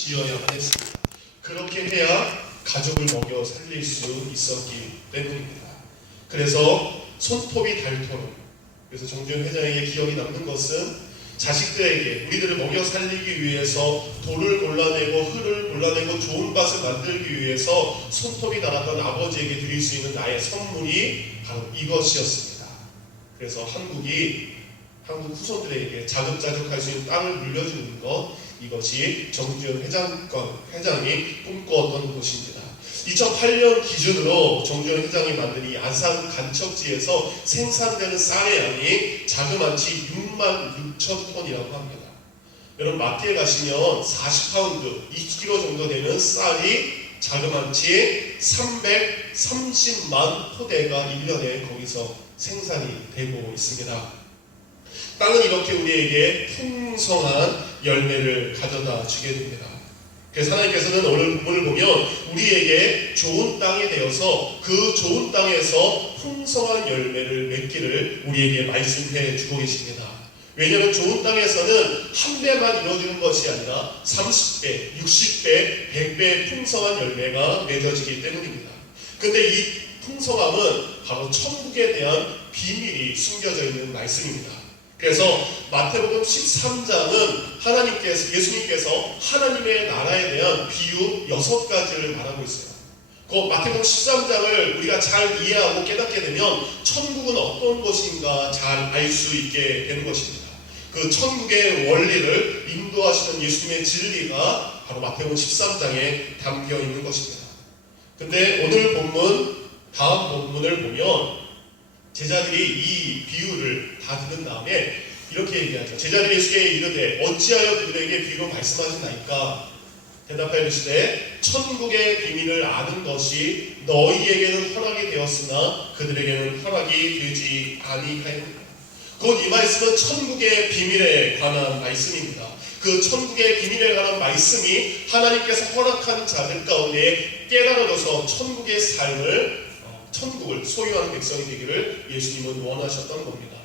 지어야만 했습니다. 그렇게 해야 가족을 먹여 살릴 수 있었기 때문입니다. 그래서 손톱이 닳도록, 그래서 정주영 회장에게 기억이 남는 것은 자식들에게 우리들을 먹여 살리기 위해서 돌을 골라내고 흙을 골라내고 좋은 밭을 만들기 위해서 손톱이 닳았던 아버지에게 드릴 수 있는 나의 선물이 바로 이것이었습니다. 그래서 한국 후손들에게 자급자족할 수 있는 땅을 물려주는 것, 이것이 정주영 회장이 꿈꿔왔던 것입니다. 2008년 기준으로 정주영 회장이 만든 이 안산 간척지에서 생산되는 쌀의 양이 자그마치 66,000톤이라고 합니다. 여러분 마트에 가시면 40파운드, 2kg 정도 되는 쌀이 자그마치 330만 포대가 1년에 거기서 생산이 되고 있습니다. 땅은 이렇게 우리에게 풍성한 열매를 가져다 주게 됩니다. 그래서 하나님께서는 오늘 본문을 보면 우리에게 좋은 땅이 되어서 그 좋은 땅에서 풍성한 열매를 맺기를 우리에게 말씀해 주고 계십니다. 왜냐하면 좋은 땅에서는 한 배만 이루어지는 것이 아니라 30배, 60배, 100배의 풍성한 열매가 맺어지기 때문입니다. 근데 이 풍성함은 바로 천국에 대한 비밀이 숨겨져 있는 말씀입니다. 그래서 마태복음 13장은 예수님께서 하나님의 나라에 대한 비유 6가지를 말하고 있어요. 그 마태복음 13장을 우리가 잘 이해하고 깨닫게 되면 천국은 어떤 것인가 잘 알 수 있게 되는 것입니다. 그 천국의 원리를 인도하시는 예수님의 진리가 바로 마태복음 13장에 담겨 있는 것입니다. 근데 오늘 다음 본문을 보면 제자들이 이 비유를 다 들은 다음에 이렇게 얘기하죠. 제자들이 예수께 이르되 어찌하여 그들에게 비유로 말씀하시나이까? 대답하여 이르시되 천국의 비밀을 아는 것이 너희에게는 허락이 되었으나 그들에게는 허락이 되지 아니하였느니라. 곧 이 말씀은 천국의 비밀에 관한 말씀입니다. 그 천국의 비밀에 관한 말씀이 하나님께서 허락한 자들 가운데 깨달아져서 천국의 삶을 천국을 소유하는 백성이 되기를 예수님은 원하셨던 겁니다.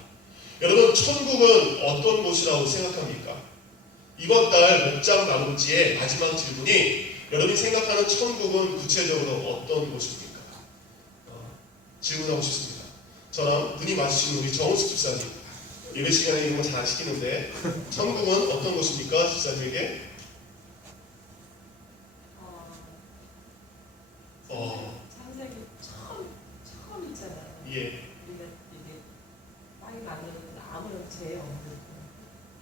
여러분, 천국은 어떤 곳이라고 생각합니까? 이번 달 목장 나눔지의 마지막 질문이 여러분이 생각하는 천국은 구체적으로 어떤 곳입니까? 질문하고 싶습니다. 저랑 눈이 마주치는 우리 정우숙 집사님, 예배 시간에 이런 거 잘 안 시키는데 천국은 어떤 곳입니까? 집사님에게? 창세기 처음 있잖아요. 예. 우리가 이게 땅이 만들어진 아무런 죄 없는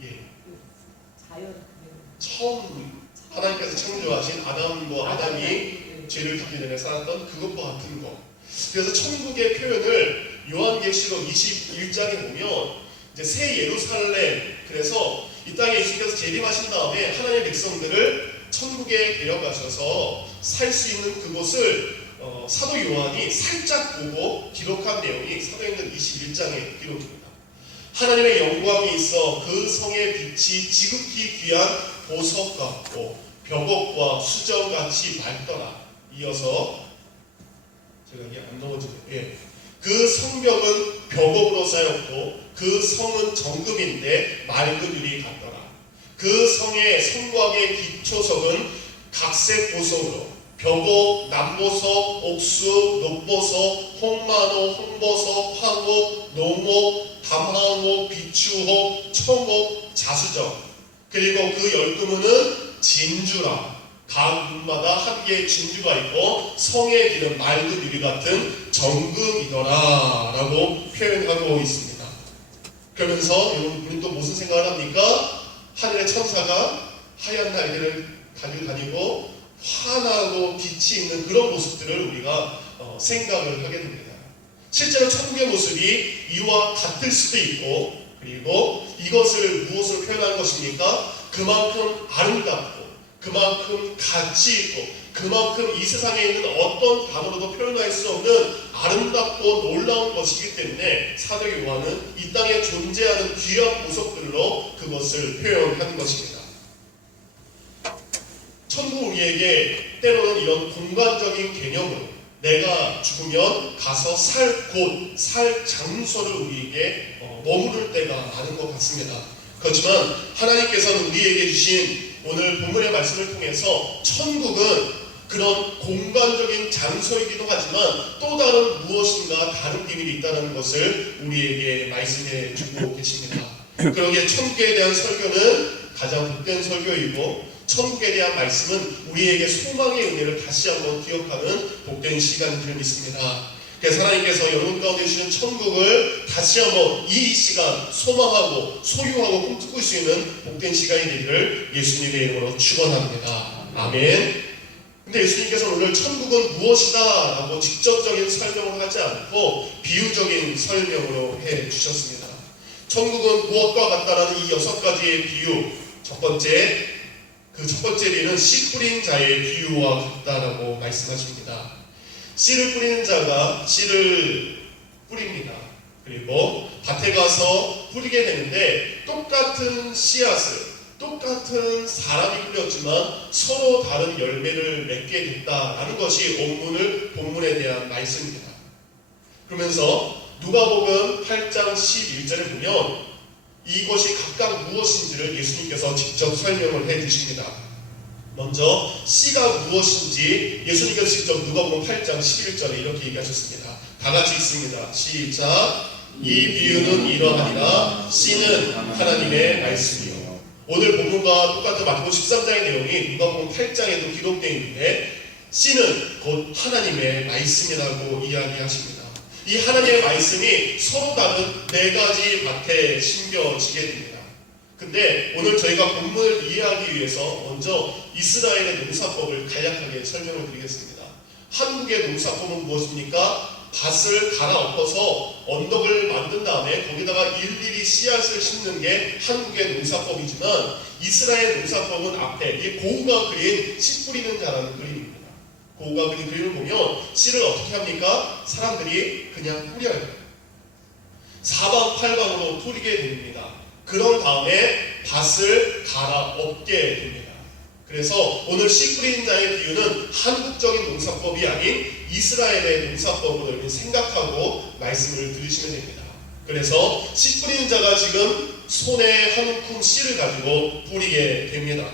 예. 그 자연 처음 하나님께서 창조하신 아담이 죄를 짓기 전에 살았던 그것과 같은 것. 그래서 천국의 표현을 요한계시록 21장에 보면 이제 새 예루살렘, 그래서 이 땅에 예수님께서 재림하신 다음에 하나님의 백성들을 천국에 데려가셔서 살 수 있는 그곳을 사도 요한이 살짝 보고 기록한 내용이 사도행전 21장의 기록입니다. 하나님의 영광이 있어 그 성의 빛이 지극히 귀한 보석 같고 벽옥과 수정같이 밝더라. 이어서 제가 이게 안 넘어지네요. 예. 그 성벽은 벽옥으로 쌓였고 그 성은 정금인데 맑은 유리 같더라. 그 성의 성곽의 기초석은 각색 보석으로 벽옥, 남보석, 옥수, 녹보석, 홍마노, 홍보석, 황옥, 농옥, 담황옥, 비추옥, 청옥, 자수정, 그리고 그 12문은 진주라. 각 문마다 한 개의 진주가 있고 성의 길은 맑은 유리 같은 정금이더라 라고 표현하고 있습니다. 그러면서 여러분 또 무슨 생각을 합니까? 하늘의 천사가 하얀 날개를 가지고 다니고 환하고 빛이 있는 그런 모습들을 우리가 생각을 하게 됩니다. 실제로 천국의 모습이 이와 같을 수도 있고, 그리고 이것을 무엇으로 표현하는 것입니까? 그만큼 아름답고 그만큼 가치 있고 그만큼 이 세상에 있는 어떤 단어로도 표현할 수 없는 아름답고 놀라운 것이기 때문에 사도 요한은 이 땅에 존재하는 귀한 보석들로 그것을 표현하는 것입니다. 천국 우리에게 때로는 이런 공간적인 개념으로 내가 죽으면 가서 살 곳, 살 장소를 우리에게 머무를 때가 많은 것 같습니다. 그렇지만 하나님께서는 우리에게 주신 오늘 본문의 말씀을 통해서 천국은 그런 공간적인 장소이기도 하지만 또 다른 무엇인가 다른 비밀이 있다는 것을 우리에게 말씀해 주고 계십니다. 그러기에 천국에 대한 설교는 가장 복된 설교이고 천국에 대한 말씀은 우리에게 소망의 은혜를 다시 한번 기억하는 복된 시간인 줄 믿습니다. 그래서 하나님께서 여러분 가운데 주신 천국을 다시 한번 이 시간 소망하고 소유하고 꿈꾸고 수 있는 복된 시간이 되기를 예수님의 이름으로 축원합니다. 아멘. 근데 예수님께서 오늘 천국은 무엇이다 라고 직접적인 설명을 하지 않고 비유적인 설명으로 해 주셨습니다. 천국은 무엇과 같다라는 이 6가지의 비유, 첫 번째 비유는 씨 뿌린 자의 비유와 같다라고 말씀하십니다. 씨를 뿌리는 자가 씨를 뿌립니다. 그리고 밭에 가서 뿌리게 되는데 똑같은 씨앗을 똑같은 사람이 뿌렸지만 서로 다른 열매를 맺게 됐다라는 것이 본문에 대한 말씀입니다. 그러면서 누가복음 8장 11절에 보면 이것이 각각 무엇인지를 예수님께서 직접 설명을 해 주십니다. 먼저 씨가 무엇인지 예수님께서 직접 누가복음 8장 11절에 이렇게 얘기하셨습니다. 다 같이 읽습니다. 시작. 이 비유는 이러하니라. 씨는 하나님의 말씀이요. 오늘 본문과 똑같은 마태복음 13장의 내용이 누가복음 8장에도 기록되어 있는데 씨는 곧 하나님의 말씀이라고 이야기하십니다. 이 하나님의 말씀이 서로 다른 4가지 밭에 심겨지게 됩니다. 근데 오늘 저희가 본문을 이해하기 위해서 먼저 이스라엘의 농사법을 간략하게 설명을 드리겠습니다. 한국의 농사법은 무엇입니까? 밭을 갈아엎어서 언덕을 만든 다음에 거기다가 일일이 씨앗을 심는 게 한국의 농사법이지만 이스라엘 농사법은 앞에 이 고우가 그린 씨 뿌리는 자라는 그림입니다. 고우가 그린 그림을 보면 씨를 어떻게 합니까? 사람들이 그냥 뿌려요. 사방팔방으로 뿌리게 됩니다. 그런 다음에 밭을 갈아엎게 됩니다. 그래서 오늘 씨 뿌리는 자의 비유는 한국적인 농사법이 아닌 이스라엘의 농사법을 생각하고 말씀을 들으시면 됩니다. 그래서 씨 뿌리는 자가 지금 손에 한 움큼 씨를 가지고 뿌리게 됩니다.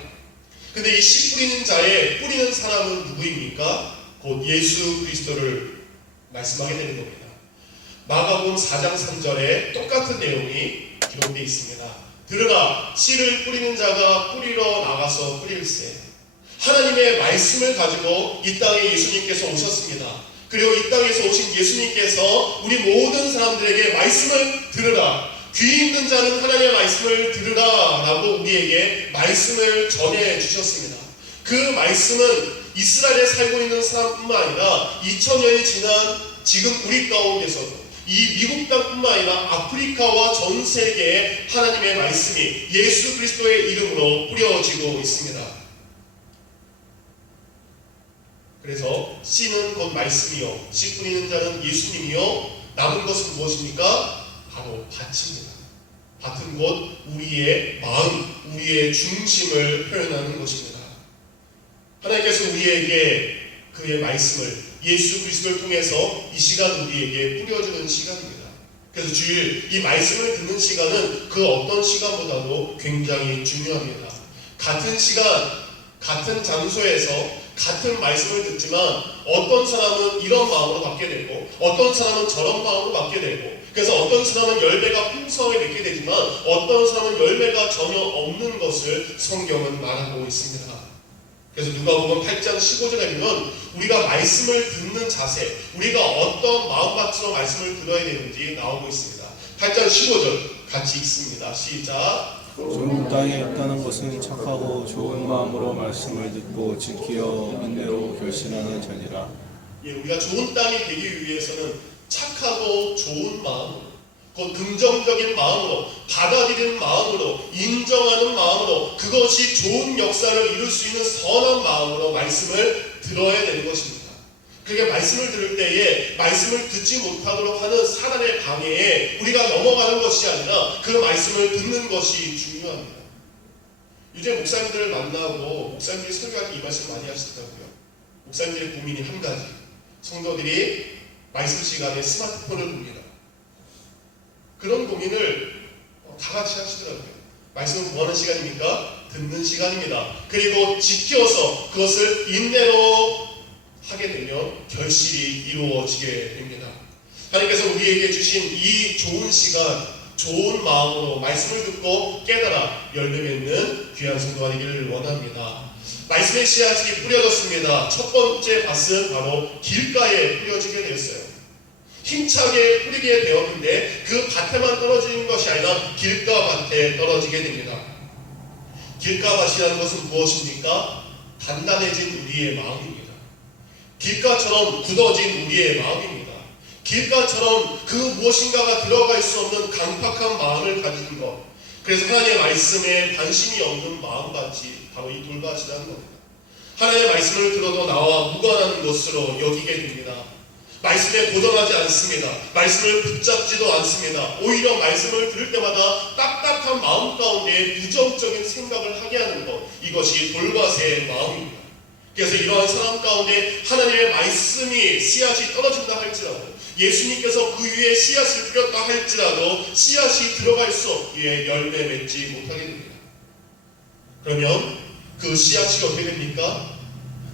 근데 이 씨 뿌리는 자의 뿌리는 사람은 누구입니까? 곧 예수 그리스도를 말씀하게 되는 겁니다. 마가복음 4장 3절에 똑같은 내용이 기록되어 있습니다. 들으라, 씨를 뿌리는 자가 뿌리러 나가서 뿌릴세. 하나님의 말씀을 가지고 이 땅에 예수님께서 오셨습니다. 그리고 이 땅에서 오신 예수님께서 우리 모든 사람들에게 말씀을 들으라, 귀 있는 자는 하나님의 말씀을 들으라 라고 우리에게 말씀을 전해 주셨습니다. 그 말씀은 이스라엘에 살고 있는 사람뿐만 아니라 2000년이 지난 지금 우리 가운데서도 이 미국 땅뿐만 아니라 아프리카와 전 세계에 하나님의 말씀이 예수 그리스도의 이름으로 뿌려지고 있습니다. 그래서 씨는 곧 말씀이요, 씨 뿌리는 자는 예수님이요, 남은 것은 무엇입니까? 바로 밭입니다. 밭은 곧 우리의 마음, 우리의 중심을 표현하는 것입니다. 하나님께서 우리에게 그의 말씀을 예수 그리스도를 통해서 이 시간 우리에게 뿌려주는 시간입니다. 그래서 주일 이 말씀을 듣는 시간은 그 어떤 시간보다도 굉장히 중요합니다. 같은 시간, 같은 장소에서 같은 말씀을 듣지만 어떤 사람은 이런 마음으로 받게 되고 어떤 사람은 저런 마음으로 받게 되고, 그래서 어떤 사람은 열매가 풍성하게 맺게 되지만 어떤 사람은 열매가 전혀 없는 것을 성경은 말하고 있습니다. 그래서 누가복음 8장 15절에 보면 우리가 말씀을 듣는 자세, 우리가 어떤 마음가짐으로 말씀을 들어야 되는지 나오고 있습니다. 8장 15절 같이 읽습니다. 시작. 좋은 땅에 있다는 것은 착하고 좋은 마음으로 말씀을 듣고 지키어 인내로 결신하는 자니라. 우리가 좋은 땅이 되기 위해서는 착하고 좋은 마음으로, 곧 긍정적인 마음으로, 받아들이는 마음으로, 인정하는 마음으로, 그것이 좋은 역사를 이룰 수 있는 선한 마음으로 말씀을 들어야 되는 것입니다. 그게 말씀을 들을 때에 말씀을 듣지 못하도록 하는 사단의 방해에 우리가 넘어가는 것이 아니라 그 말씀을 듣는 것이 중요합니다. 요즘 목사님들을 만나고 목사님들이 설교할 때 이 말씀 많이 하시더라고요. 목사님들의 고민이 한 가지, 성도들이 말씀 시간에 스마트폰을 봅니다. 그런 고민을 다 같이 하시더라고요. 말씀은 뭐 하는 시간입니까? 듣는 시간입니다. 그리고 지켜서 그것을 인내로 하게 되면 결실이 이루어지게 됩니다. 하나님께서 우리에게 주신 이 좋은 시간, 좋은 마음으로 말씀을 듣고 깨달아 열매 맺는 귀한 성도가 되기를 원합니다. 말씀의 씨앗이 뿌려졌습니다. 첫 번째 밭은 바로 길가에 뿌려지게 되었어요. 힘차게 뿌리게 되었는데 그 밭에만 떨어지는 것이 아니라 길가밭에 떨어지게 됩니다. 길가밭이라는 것은 무엇입니까? 단단해진 우리의 마음입니다. 길가처럼 굳어진 우리의 마음입니다. 길가처럼 그 무엇인가가 들어갈 수 없는 강팍한 마음을 가진 것. 그래서 하나님의 말씀에 관심이 없는 마음밭이 바로 이 돌밭이라는 겁니다. 하나님의 말씀을 들어도 나와 무관한 것으로 여기게 됩니다. 말씀에 고정하지 않습니다. 말씀을 붙잡지도 않습니다. 오히려 말씀을 들을 때마다 딱딱한 마음 가운데 부정적인 생각을 하게 하는 것. 이것이 돌밭의 마음입니다. 그래서 이러한 사람 가운데 하나님의 말씀이 씨앗이 떨어진다 할지라도 예수님께서 그 위에 씨앗을 뿌렸다 할지라도 씨앗이 들어갈 수 없기에 열매 맺지 못하게 됩니다. 그러면 그 씨앗이 어떻게 됩니까?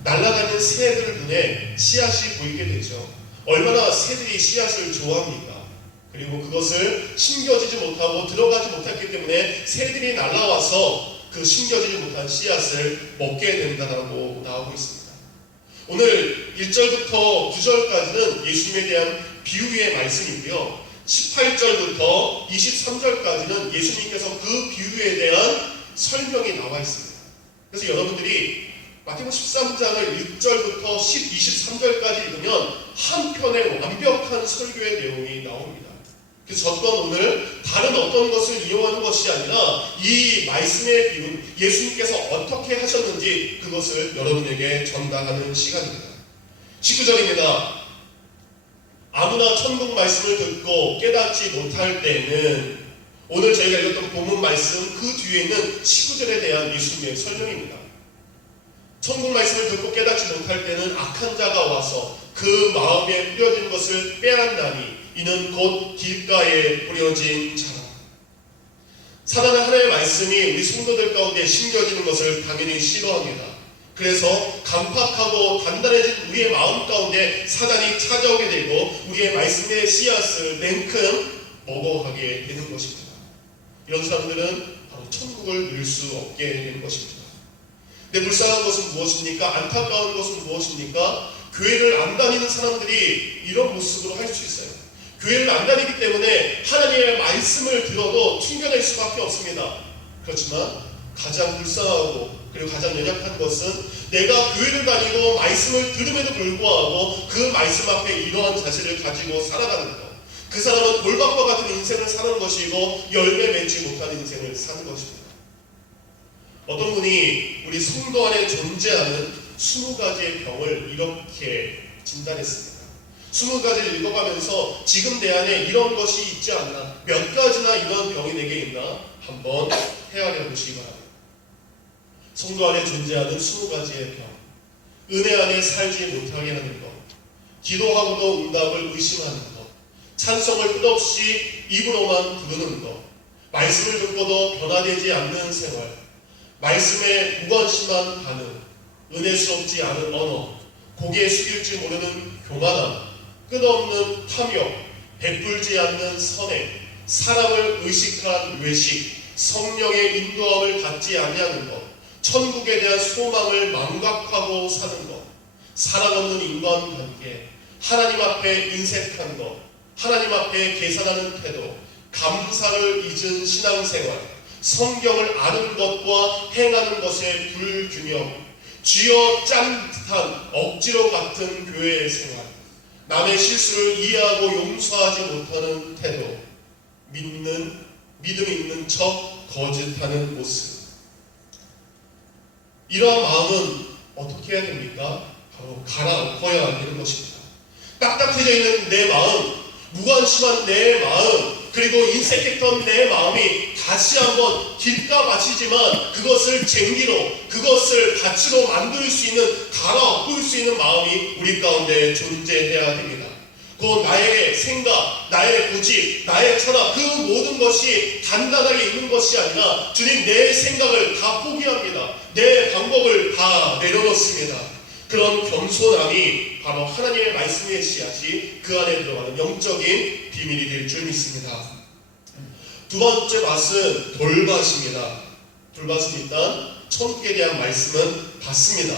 날아가는 새들 눈에 씨앗이 보이게 되죠. 얼마나 새들이 씨앗을 좋아합니까? 그리고 그것을 심겨지지 못하고 들어가지 못했기 때문에 새들이 날아와서 그 심겨지지 못한 씨앗을 먹게 된다고 나오고 있습니다. 오늘 1절부터 9절까지는 예수님에 대한 비유의 말씀이고요. 18절부터 23절까지는 예수님께서 그 비유에 대한 설명이 나와 있습니다. 그래서 여러분들이 마태복음 13장을 1절부터 23절까지 읽으면 한 편의 완벽한 설교의 내용이 나옵니다. 그래서 저 또한 오늘 다른 어떤 것을 이용하는 것이 아니라 이 말씀의 비유, 예수님께서 어떻게 하셨는지 그것을 여러분에게 전달하는 시간입니다. 19절입니다. 아무나 천국 말씀을 듣고 깨닫지 못할 때에는, 오늘 저희가 읽었던 본문 말씀 그 뒤에 있는 19절에 대한 예수님의 설명입니다. 천국 말씀을 듣고 깨닫지 못할 때는 악한 자가 와서 그 마음에 뿌려진 것을 빼앗나니 이는 곧 길가에 뿌려진 자라. 사단은 하나님의 말씀이 우리 성도들 가운데 심겨지는 것을 당연히 싫어합니다. 그래서 강팍하고 단단해진 우리의 마음 가운데 사단이 찾아오게 되고 우리의 말씀의 씨앗을 냉큼 먹어가게 되는 것입니다. 이런 사람들은 바로 천국을 누릴 수 없게 되는 것입니다. 근데 불쌍한 것은 무엇입니까? 안타까운 것은 무엇입니까? 교회를 안 다니는 사람들이 이런 모습으로 할 수 있어요. 교회를 안 다니기 때문에 하나님의 말씀을 들어도 튕겨낼 수밖에 없습니다. 그렇지만 가장 불쌍하고 그리고 가장 연약한 것은 내가 교회를 다니고 말씀을 들음에도 불구하고 그 말씀 앞에 이러한 자세를 가지고 살아가는 것. 그 사람은 돌밭과 같은 인생을 사는 것이고 열매 맺지 못한 인생을 사는 것입니다. 어떤 분이 우리 성도 안에 존재하는 20가지의 병을 이렇게 진단했습니다. 20가지를 읽어가면서 지금 내 안에 이런 것이 있지 않나, 몇 가지나 이런 병이 내게 있나 한번 헤아려 보시기 바랍니다. 성도 안에 존재하는 20가지의 병. 은혜 안에 살지 못하게 하는 것, 기도하고도 응답을 의심하는 것, 찬송을 끝없이 입으로만 부르는 것, 말씀을 듣고도 변화되지 않는 생활, 말씀에 무관심한 반응, 은혜스럽지 않은 언어, 고개 숙일 줄 모르는 교만함, 끝없는 탐욕, 베풀지 않는 선행, 사람을 의식한 외식, 성령의 인도함을 갖지 아니하는 것, 천국에 대한 소망을 망각하고 사는 것, 사랑 없는 인간관계, 하나님 앞에 인색한 것, 하나님 앞에 계산하는 태도, 감사를 잊은 신앙생활, 성경을 아는 것과 행하는 것의 불균형, 쥐어 짠 듯한 억지로 같은 교회의 생활, 남의 실수를 이해하고 용서하지 못하는 태도, 믿음 있는 척 거짓하는 모습. 이러한 마음은 어떻게 해야 됩니까? 바로 갈아엎어야 되는 것입니다. 딱딱해져 있는 내 마음, 무관심한 내 마음, 그리고 인색했던 내 마음이 다시 한번 길가밭이지만 그것을 쟁기로, 그것을 가치로 만들 수 있는, 갈아엎을 수 있는 마음이 우리 가운데 존재해야 됩니다. 곧 나의 생각, 나의 고집, 나의 철학 그 모든 것이 단단하게 있는 것이 아니라 주님 내 생각을 다 포기합니다. 내 방법을 다 내려놓습니다. 그런 겸손함이 바로 하나님의 말씀의 씨앗이 그 안에 들어가는 영적인 비밀이 될 줄 믿습니다. 두 번째 밭은 돌밭입니다. 돌밭은 일단 천국에 대한 말씀은 받습니다.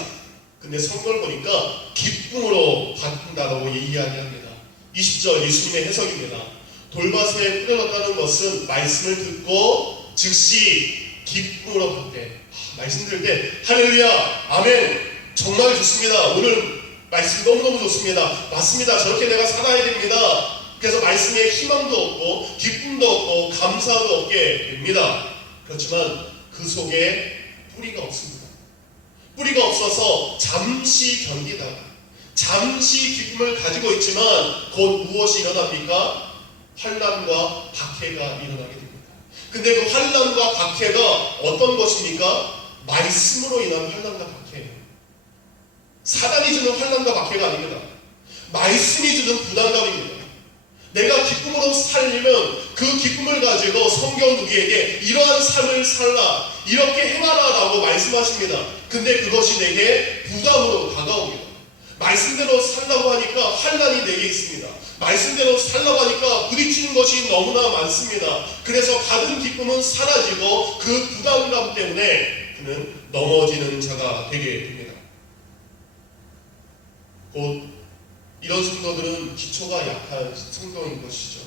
근데 성경을 보니까 기쁨으로 받는다라고 이야기합니다. 20절 예수님의 해석입니다. 돌밭에 뿌려졌다는 것은 말씀을 듣고 즉시 기쁨으로 받되, 말씀 들을 때 할렐루야 아멘 정말 좋습니다. 오늘 말씀 너무너무 좋습니다. 맞습니다. 저렇게 내가 살아야 됩니다. 그래서 말씀에 희망도 없고 기쁨도 없고 감사도 없게 됩니다. 그렇지만 그 속에 뿌리가 없습니다. 뿌리가 없어서 잠시 견디다가 잠시 기쁨을 가지고 있지만 곧 무엇이 일어납니까? 환난과 박해가 일어나게 됩니다. 근데 그 환난과 박해가 어떤 것입니까? 말씀으로 인한 환난과 박해예요. 사단이 주는 환난과 박해가 아닙니다. 말씀이 주는 부담감입니다. 내가 기쁨으로 살려면 그 기쁨을 가지고 성경 누구에게 이러한 삶을 살라, 이렇게 행하라 라고 말씀하십니다. 근데 그것이 내게 부담으로 다가옵니다. 말씀대로 살라고 하니까 환난이 내게 있습니다. 말씀대로 살라고 하니까 부딪히는 것이 너무나 많습니다. 그래서 받은 기쁨은 사라지고 그 부담감 때문에 그는 넘어지는 자가 되게 됩니다. 곧 이런 성도들은 기초가 약한 성도인 것이죠.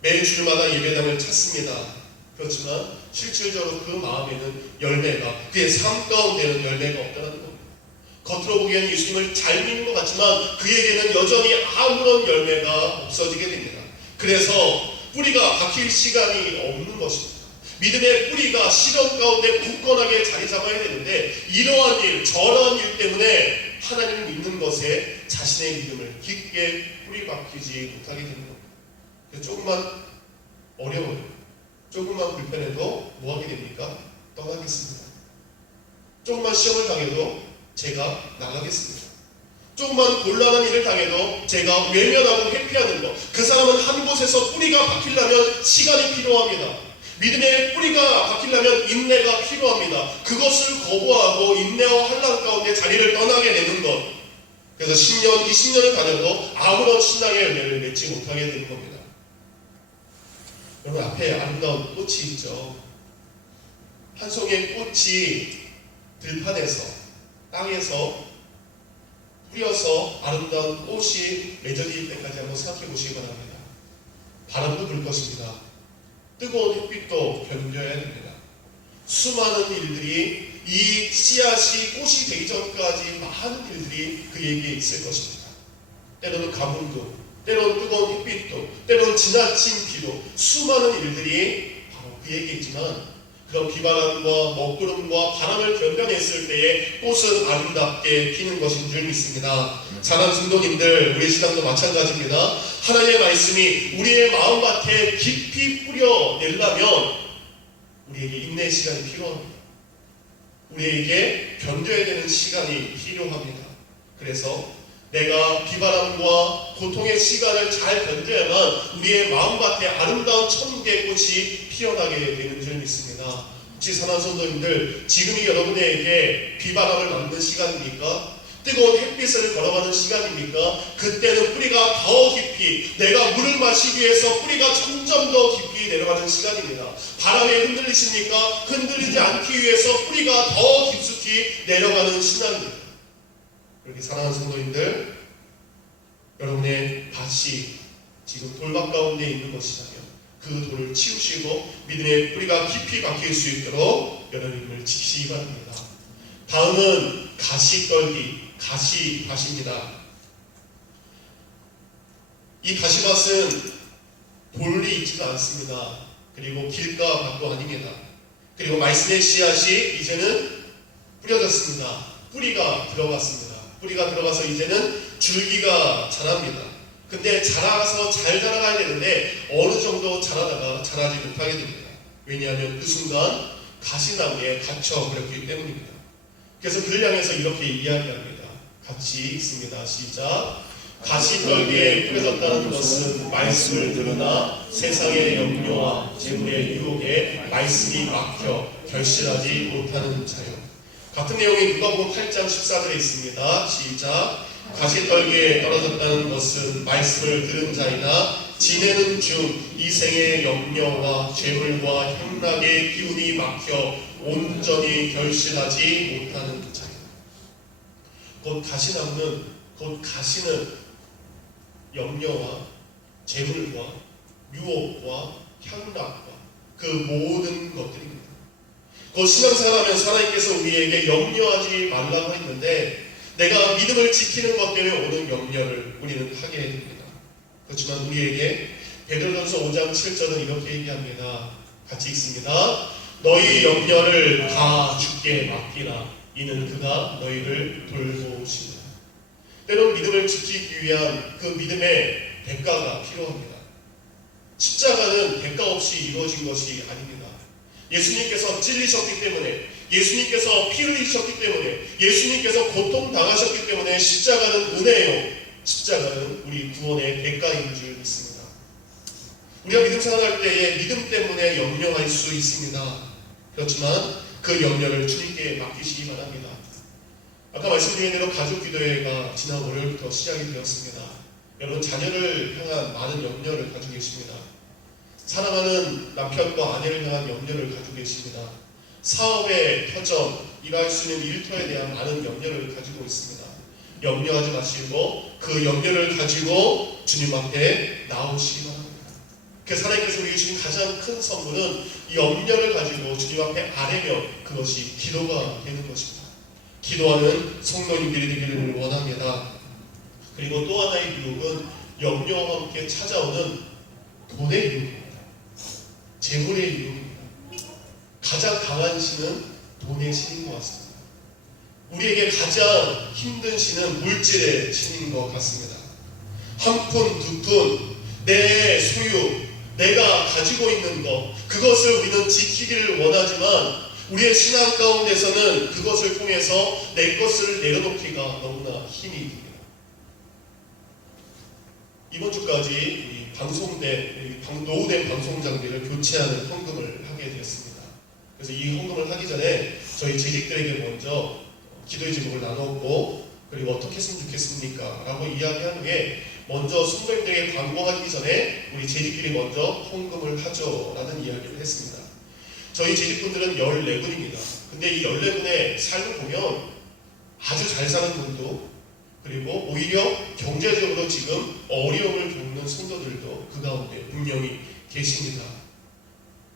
매 주일마다 예배당을 찾습니다. 그렇지만 실질적으로 그 마음에는 열매가, 그의 삶 가운데는 열매가 없다는 겁니다. 겉으로 보기에는 예수님을 잘 믿는 것 같지만 그에게는 여전히 아무런 열매가 없어지게 됩니다. 그래서 뿌리가 박힐 시간이 없는 것입니다. 믿음의 뿌리가 시련 가운데 굳건하게 자리 잡아야 되는데 이러한 일, 저러한 일 때문에 하나님을 믿는 것에 자신의 믿음을 깊게 뿌리 박히지 못하게 되는 겁니다. 조금만 어려워요. 조금만 불편해도 뭐 하게 됩니까? 떠나겠습니다. 조금만 시험을 당해도 제가 나가겠습니다. 조금만 곤란한 일을 당해도 제가 외면하고 회피하는 것. 그 사람은 한 곳에서 뿌리가 박히려면 시간이 필요합니다. 믿음의 뿌리가 박히려면 인내가 필요합니다. 그것을 거부하고 인내와 환난 가운데 자리를 떠나게 되는 것. 그래서 10년, 20년을 다녀도 아무런 신앙의 열매를 맺지 못하게 되는 겁니다. 여러분 앞에 아름다운 꽃이 있죠. 한 송이의 꽃이 들판에서 땅에서 뿌려서 아름다운 꽃이 맺어질 때까지 한번 생각해 보시기 바랍니다. 바람도 불 것입니다. 뜨거운 햇빛도 견뎌야 됩니다. 수많은 일들이 이 씨앗이 꽃이 되기 전까지 많은 일들이 그에게 있을 것입니다. 때로는 가뭄도, 때로는 뜨거운 햇빛도, 때로는 지나친 비도, 수많은 일들이 바로 그에게 있지만 그런 비바람과 먹구름과 바람을 견뎌냈을 때에 꽃은 아름답게 피는 것인 줄 믿습니다. 사랑하는 성도님들, 우리 신앙도 마찬가지입니다. 하나님의 말씀이 우리의 마음밭에 깊이 뿌려내려면 우리에게 인내의 시간이 필요합니다. 우리에게 견뎌야 되는 시간이 필요합니다. 그래서 내가 비바람과 고통의 시간을 잘 견뎌야만 우리의 마음밭에 아름다운 천국의 꽃이 피어나게 되는 줄 믿습니다. 혹시 사랑하는 성도님들, 지금이 여러분에게 비바람을 맞는 시간입니까? 뜨거운 햇빛을 걸어가는 시간입니까? 그때는 뿌리가 더 깊이, 내가 물을 마시기 위해서 뿌리가 점점 더 깊이 내려가는 시간입니다. 바람에 흔들리십니까? 흔들리지 않기 위해서 뿌리가 더 깊숙이 내려가는 시간입니다. 그렇게 사랑하는 성도님들, 여러분의 밭이 지금 돌밭 가운데 있는 것이라면 그 돌을 치우시고 믿음의 뿌리가 깊이 박힐 수 있도록 여러분을 지키시기 바랍니다. 다음은 가시떨기, 가시밭입니다. 이 가시밭은 돌이 있지도 않습니다. 그리고 길가밭도 아닙니다. 그리고 말씀의 씨앗이 이제는 뿌려졌습니다. 뿌리가 들어갔습니다. 뿌리가 들어가서 이제는 줄기가 자랍니다. 근데 자라서 잘 자라가야 되는데 어느 정도 자라다가 자라지 못하게 됩니다. 왜냐하면 그 순간 가시나무에 갇혀버렸기 때문입니다. 그래서 그를 향해서 이렇게 이야기합니다. 같이 읽습니다. 시작. 가시떨기에 뿌려졌다는 것은 말씀을 들으나 세상의 염려와 재물의 유혹에 말씀이 막혀 결실하지 못하는 자요. 같은 내용이 누가복음 8장 14절에 있습니다. 시작. 가시떨기에 떨어졌다는 것은 말씀을 들은 자이나 지내는 중 이생의 염려와 재물과 향락의 기운이 막혀 온전히 결실하지 못하는 자요. 곧 가시는 염려와 재물과 유혹과 향락과 그 모든 것들입니다. 곧 신앙생활하면서 하나님께서 우리에게 염려하지 말라고 했는데 내가 믿음을 지키는 것 때문에 오는 염려를 우리는 하게 됩니다. 그렇지만 우리에게 베드로전서 5장 7절은 이렇게 얘기합니다. 같이 읽습니다. 너희 염려를 다 주께 맡기라. 이는 그가 너희를 돌보시리라. 때론 믿음을 지키기 위한 그 믿음의 대가가 필요합니다. 십자가는 대가 없이 이루어진 것이 아닙니다. 예수님께서 찔리셨기 때문에, 예수님께서 피 흘리셨기 때문에, 예수님께서 고통당하셨기 때문에 십자가는 은혜요, 십자가는 우리 구원의 대가인 줄 믿습니다. 우리가 믿음 생활할 때에 믿음 때문에 염려할 수 있습니다. 그렇지만 그 염려를 주님께 맡기시기 바랍니다. 아까 말씀드린 대로 가족기도회가 지난 월요일부터 시작이 되었습니다. 여러분 자녀를 향한 많은 염려를 가지고 계십니다. 사랑하는 남편과 아내를 향한 염려를 가지고 계십니다. 사업의 터전, 일할 수 있는 일터에 대한 많은 염려를 가지고 있습니다. 염려하지 마시고 그 염려를 가지고 주님 앞에 나오시기 바랍니다. 그래서 하나님께서 우리에게 주신 가장 큰 선물은 이 염려를 가지고 주님 앞에 아뢰면 그것이 기도가 되는 것입니다. 기도하는 성도님들이 되기를 원합니다. 그리고 또 하나의 유혹은 염려와 함께 찾아오는 돈의 유혹입니다. 재물의 유혹입니다. 가장 강한 신은 돈의 신인 것 같습니다. 우리에게 가장 힘든 신은 물질의 신인 것 같습니다. 한 푼, 두 푼, 내 소유, 내가 가지고 있는 것, 그것을 우리는 지키기를 원하지만 우리의 신앙 가운데서는 그것을 통해서 내 것을 내려놓기가 너무나 힘이 듭니다. 이번 주까지 방송된 노후된 방송 장비를 교체하는 헌금을 하게 되었습니다. 그래서 이 헌금을 하기 전에 저희 재직들에게 먼저 기도의 제목을 나눴고, 그리고 어떻게 했으면 좋겠습니까? 라고 이야기한 후에 먼저 성도님들에게 광고하기 전에 우리 재직들이 먼저 헌금을 하죠 라는 이야기를 했습니다. 저희 재직분들은 14분입니다. 근데 이 14분의 삶을 보면 아주 잘 사는 분도, 그리고 오히려 경제적으로 지금 어려움을 겪는 성도들도 그 가운데 분명히 계십니다.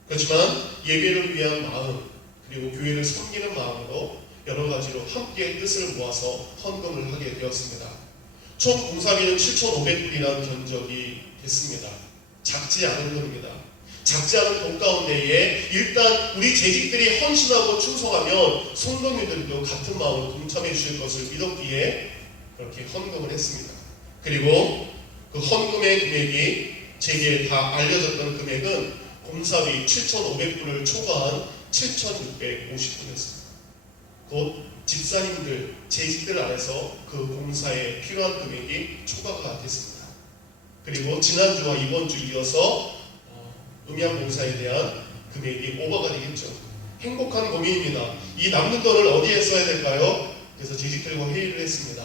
그렇지만 예배를 위한 마음, 그리고 교회를 섬기는 마음으로 여러 가지로 함께 뜻을 모아서 헌금을 하게 되었습니다. 총 공사비는 7,500불이라는 견적이 됐습니다. 작지 않은 돈입니다. 작지 않은 돈 가운데에 일단 우리 재직들이 헌신하고 충성하면 성도님들도 같은 마음으로 동참해 주실 것을 믿었기에 그렇게 헌금을 했습니다. 그리고 그 헌금의 금액이 제게 다 알려졌던 금액은 공사비 7,500불을 초과한 7,650불이었습니다. 곧 집사님들, 재직들 안에서 그 공사에 필요한 금액이 초과가 됐습니다. 그리고 지난주와 이번 주 이어서 음향공사에 대한 금액이 오버가 되겠죠. 행복한 고민입니다. 이 남는 돈을 어디에 써야 될까요? 그래서 재직들과 회의를 했습니다.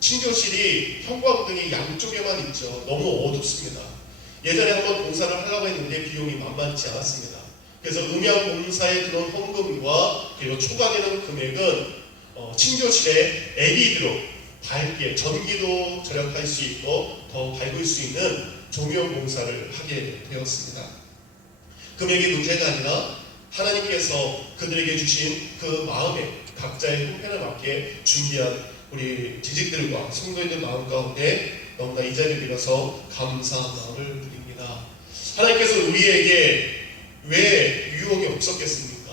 친교실이 형광등이 양쪽에만 있죠. 너무 어둡습니다. 예전에 한번 공사를 하려고 했는데 비용이 만만치 않았습니다. 그래서 음향공사에 들어온 헌금과 그리고 초과되는 금액은 친교실에 LED로 밝게 전기도 절약할 수 있고 더 밝을 수 있는 조명 공사를 하게 되었습니다. 금액이 문제가 아니라 하나님께서 그들에게 주신 그 마음에 각자의 형편에 맞게 준비한 우리 재직들과 성도인들 마음 가운데 너무나 이 자리를 빌어서 감사한 마음을 드립니다. 하나님께서 우리에게 왜 유혹이 없었겠습니까?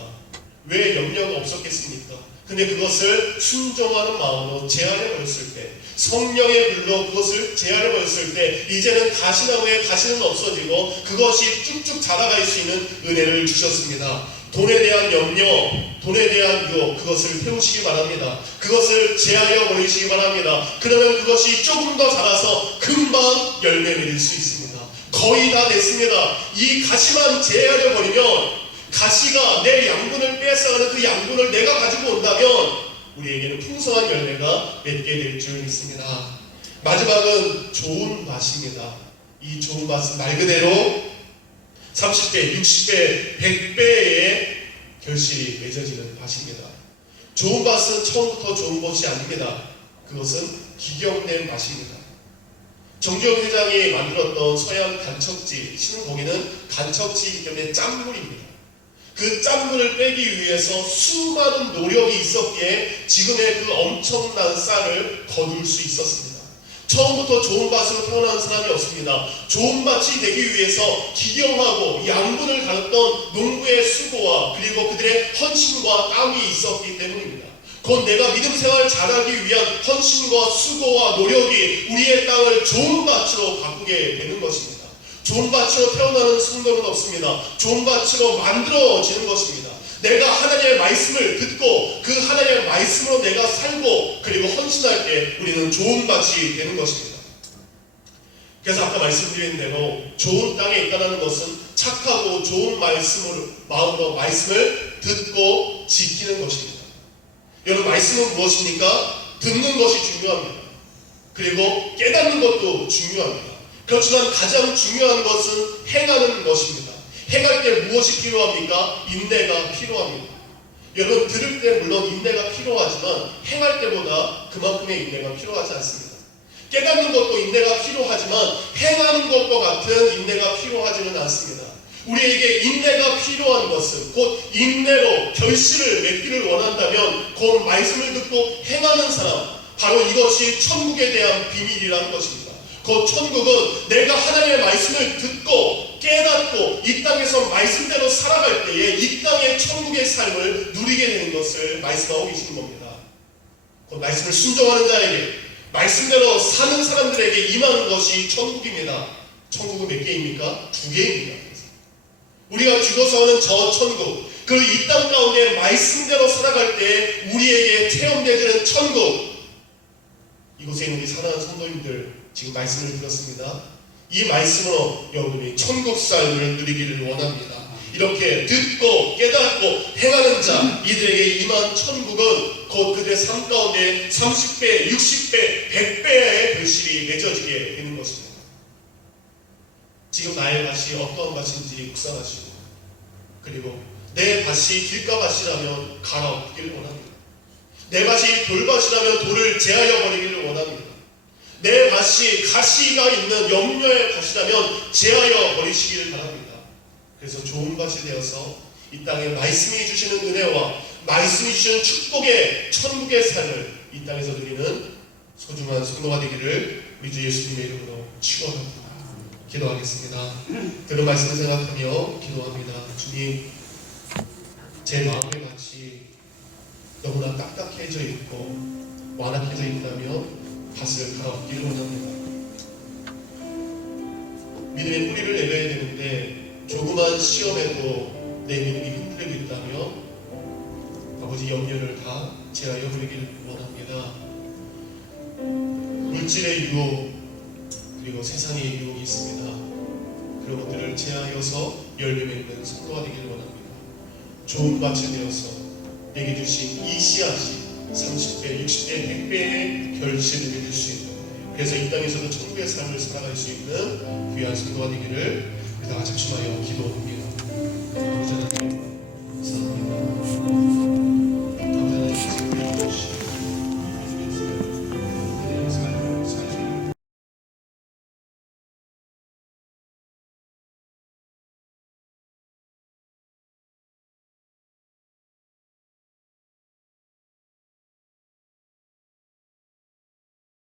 왜 염려가 없었겠습니까? 근데 그것을 순종하는 마음으로 제한해 버렸을 때, 성령의 불로 그것을 제한해 버렸을 때 이제는 가시나무에 가시는 없어지고 그것이 쭉쭉 자라갈 수 있는 은혜를 주셨습니다. 돈에 대한 염려, 돈에 대한 유혹, 그것을 태우시기 바랍니다. 그것을 제하여 버리시기 바랍니다. 그러면 그것이 조금 더 자라서 금방 열매 맺을 수 있습니다. 거의 다 됐습니다. 이 가시만 제하려 버리면 가시가 내 양분을 빼앗아가는 그 양분을 내가 가지고 온다면 우리에게는 풍성한 열매가 맺게 될 줄 믿습니다. 마지막은 좋은 밭입니다. 이 좋은 밭은 말 그대로 30배, 60배, 100배의 결실이 맺어지는 밭입니다. 좋은 밭은 처음부터 좋은 것이 아닙니다. 그것은 기경된 밭입니다. 정주영 회장이 만들었던 서양 간척지, 실은 거기는 간척지이기 때문에 짠물입니다. 그 짠물을 빼기 위해서 수많은 노력이 있었기에 지금의 그 엄청난 쌀을 거둘 수 있었습니다. 처음부터 좋은 밭으로 태어난 사람이 없습니다. 좋은 밭이 되기 위해서 기경하고 양분을 가졌던 농부의 수고와 그리고 그들의 헌신과 땀이 있었기 때문입니다. 곧 내가 믿음 생활을 잘하기 위한 헌신과 수고와 노력이 우리의 땅을 좋은 밭으로 바꾸게 되는 것입니다. 좋은 밭으로 태어나는 성도는 없습니다. 좋은 밭으로 만들어지는 것입니다. 내가 하나님의 말씀을 듣고 그 하나님의 말씀으로 내가 살고 그리고 헌신할 때 우리는 좋은 밭이 되는 것입니다. 그래서 아까 말씀드린 대로 좋은 땅에 있다는 것은 착하고 좋은 마음으로 말씀을 듣고 지키는 것입니다. 여러분, 말씀은 무엇입니까? 듣는 것이 중요합니다. 그리고 깨닫는 것도 중요합니다. 그렇지만 가장 중요한 것은 행하는 것입니다. 행할 때 무엇이 필요합니까? 인내가 필요합니다. 여러분, 들을 때 물론 인내가 필요하지만 행할 때보다 그만큼의 인내가 필요하지 않습니다. 깨닫는 것도 인내가 필요하지만 행하는 것과 같은 인내가 필요하지는 않습니다. 우리에게 인내가 필요한 것은 곧 인내로 결실을 맺기를 원한다면 곧 말씀을 듣고 행하는 사람, 바로 이것이 천국에 대한 비밀이라는 것입니다. 그 천국은 내가 하나님의 말씀을 듣고 깨닫고 이 땅에서 말씀대로 살아갈 때에 이 땅의 천국의 삶을 누리게 되는 것을 말씀하고 계시는 겁니다. 그 말씀을 순종하는 자에게, 말씀대로 사는 사람들에게 임하는 것이 천국입니다. 천국은 몇 개입니까? 2개입니다. 우리가 죽어서 오는 저 천국, 그리고 이 땅 가운데 말씀대로 살아갈 때 우리에게 체험되는 천국, 이곳에 있는 우리 사랑하는 성도님들 지금 말씀을 들었습니다. 이 말씀으로 여러분이 천국 삶을 누리기를 원합니다. 이렇게 듣고 깨닫고 행하는 자, 이들에게 임한 천국은 곧 그들의 삶 가운데 30배, 60배, 100배의 결실이 맺어지게 되는 것입니다. 지금 나의 밭이 어떠한 밭인지 묵상하시고, 그리고 내 밭이 길가밭이라면 갈아엎기를 원합니다. 내 밭이 돌밭이라면 돌을 제하여 버리기를 원합니다. 내 밭이 가시가 있는 염려의 밭이라면 제하여 버리시기를 바랍니다. 그래서 좋은 밭이 되어서 이 땅에 말씀이 주시는 은혜와 말씀이 주시는 축복의 천국의 삶을 이 땅에서 누리는 소중한 성도가 되기를 우리 주 예수님의 이름으로 축원합니다. 기도하겠습니다. 들은 말씀을 생각하며 기도합니다. 주님, 제 마음의 밭이 너무나 딱딱해져 있고 완악해져 있다면 밭을 갈아엎기를 원합니다. 믿음의 뿌리를 내려야 되는데 조그만 시험에도 내 믿음이 흔들리고 있다면 아버지 염려를 다 제하여 버리기를 원합니다. 물질의 유혹 그리고 세상의 유혹이 있습니다. 그런 것들을 제하여서 열매 맺는 성도가 되기를 원합니다. 좋은 밭이 되어서 내게 주신 이 씨앗이 30배, 60배, 100배의 결실을 맺을 수 있는, 그래서 이 땅에서도 천국의 삶을 살아갈 수 있는 귀한 성도가 되기를 우리 다 같이 집중하여 기도합니다. 아버지 하나님,